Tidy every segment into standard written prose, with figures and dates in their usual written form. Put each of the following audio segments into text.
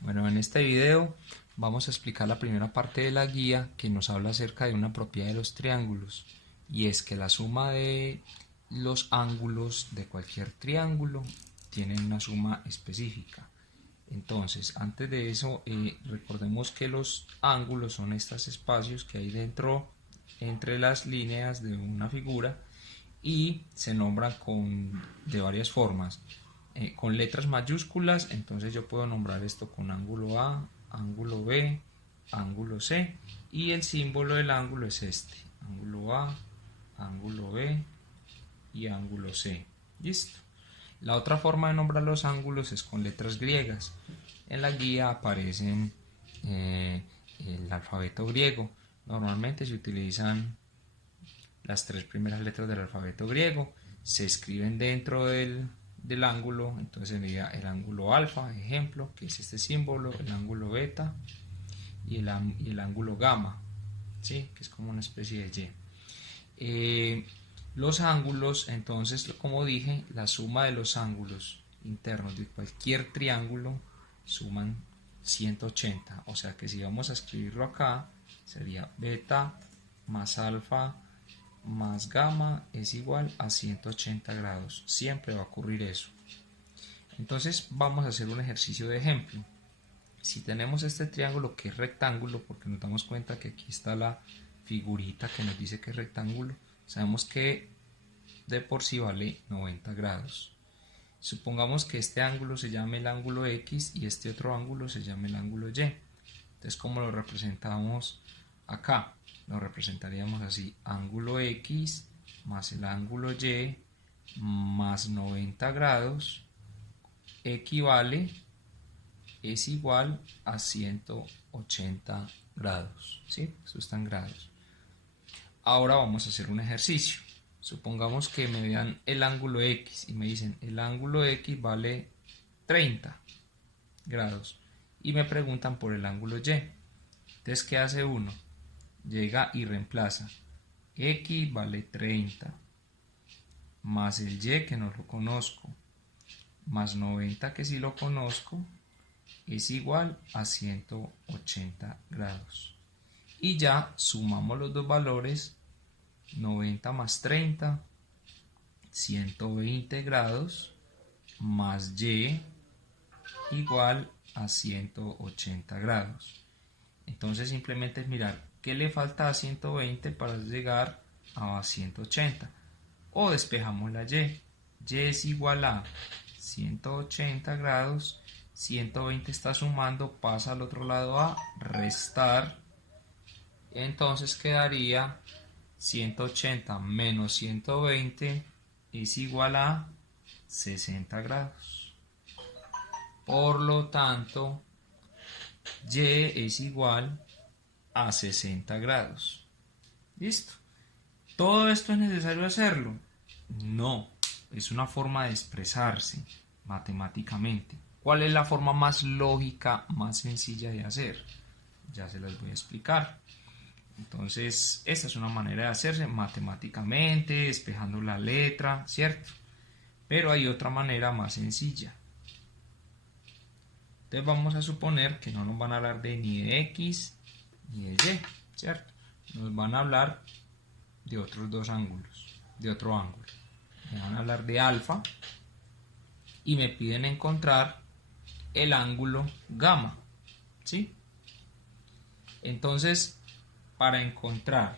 Bueno, en este video vamos a explicar la primera parte de la guía que nos habla acerca de una propiedad de los triángulos, y es que la suma de los ángulos de cualquier triángulo tiene una suma específica. Entonces, antes de eso, recordemos que los ángulos son estos espacios que hay dentro entre las líneas de una figura y se nombran de varias formas. Con letras mayúsculas, entonces yo puedo nombrar esto con ángulo A, ángulo B, ángulo C, y el símbolo del ángulo es este: ángulo A, ángulo B y ángulo C. Listo. La otra forma de nombrar los ángulos es con letras griegas. En la guía aparecen el alfabeto griego. Normalmente se utilizan las tres primeras letras del alfabeto griego, se escriben dentro del ángulo. Entonces sería el ángulo alfa, ejemplo, que es este símbolo, el ángulo beta y el ángulo gamma, ¿sí? Que es como una especie de Y. Los ángulos, entonces, como dije, la suma de los ángulos internos de cualquier triángulo suman 180. O sea que si vamos a escribirlo acá, sería beta más alfa más gamma es igual a 180 grados. Siempre va a ocurrir eso. Entonces vamos a hacer un ejercicio de ejemplo. Si tenemos este triángulo que es rectángulo, porque nos damos cuenta que aquí está la figurita que nos dice que es rectángulo, sabemos que de por sí vale 90 grados. Supongamos que este ángulo se llame el ángulo X y este otro ángulo se llame el ángulo Y. Entonces, ¿cómo lo representamos acá? Lo representaríamos así: ángulo X más el ángulo Y más 90 grados es igual a 180 grados, ¿sí? Eso está en grados. Ahora vamos a hacer un ejercicio. Supongamos que me dan el ángulo X y me dicen el ángulo X vale 30 grados y me preguntan por el ángulo Y. Entonces, ¿qué hace uno? Llega y reemplaza X vale 30 más el Y, que no lo conozco, más 90, que sí lo conozco, es igual a 180 grados. Y ya sumamos los dos valores: 90 más 30, 120 grados, más Y igual a 180 grados. Entonces simplemente es mirar qué le falta a 120 para llegar a 180. O despejamos la Y. Y es igual a 180 grados. 120 está sumando, pasa al otro lado a restar. Entonces quedaría 180 menos 120 es igual a 60 grados. Por lo tanto, Y es igual a 60 grados. ¿Listo? ¿Todo esto es necesario hacerlo? No, es una forma de expresarse matemáticamente. ¿Cuál es la forma más lógica, más sencilla de hacer? Ya se las voy a explicar. Entonces, esta es una manera de hacerse matemáticamente, despejando la letra, ¿cierto? Pero hay otra manera más sencilla. Entonces vamos a suponer que no nos van a hablar ni de X ni de Y, ¿cierto? Nos van a hablar de otros dos ángulos, de otro ángulo. Me van a hablar de alfa y me piden encontrar el ángulo gamma, ¿sí? Entonces, para encontrar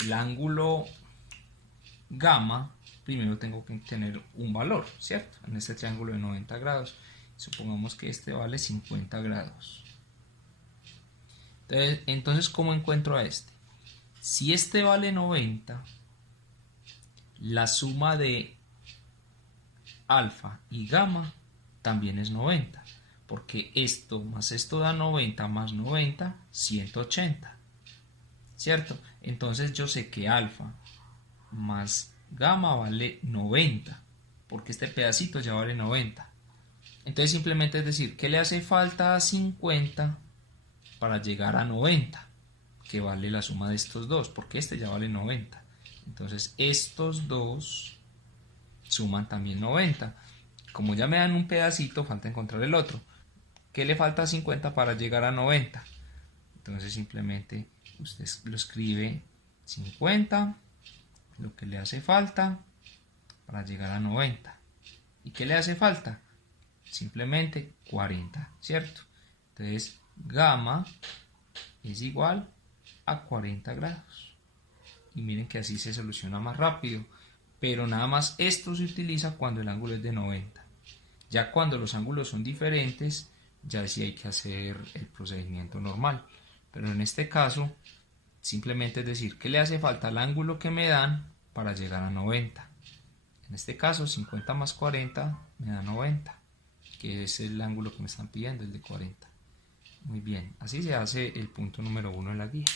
el ángulo gamma, primero tengo que tener un valor, ¿cierto? En este triángulo de 90 grados. Supongamos que este vale 50 grados. Entonces, ¿cómo encuentro a este? Si este vale 90, la suma de alfa y gamma también es 90, porque esto más esto da 90 más 90, 180, ¿cierto? Entonces yo sé que alfa más gamma vale 90, porque este pedacito ya vale 90. Entonces simplemente es decir, ¿qué le hace falta a 50 para llegar a 90? Que vale la suma de estos dos, porque este ya vale 90. Entonces estos dos suman también 90. Como ya me dan un pedacito, falta encontrar el otro. ¿qué le falta a 50 para llegar a 90? Entonces simplemente usted lo escribe 50, lo que le hace falta para llegar a 90. ¿Y qué le hace falta? Simplemente 40, ¿cierto? Entonces gamma es igual a 40 grados. Y miren que así se soluciona más rápido. Pero nada más esto se utiliza cuando el ángulo es de 90. Ya cuando los ángulos son diferentes, ya sí hay que hacer el procedimiento normal. Pero en este caso, simplemente es decir, ¿qué le hace falta al ángulo que me dan para llegar a 90? En este caso, 50 más 40 me da 90, que es el ángulo que me están pidiendo, el de 40. Muy bien, así se hace el punto número 1 en la guía.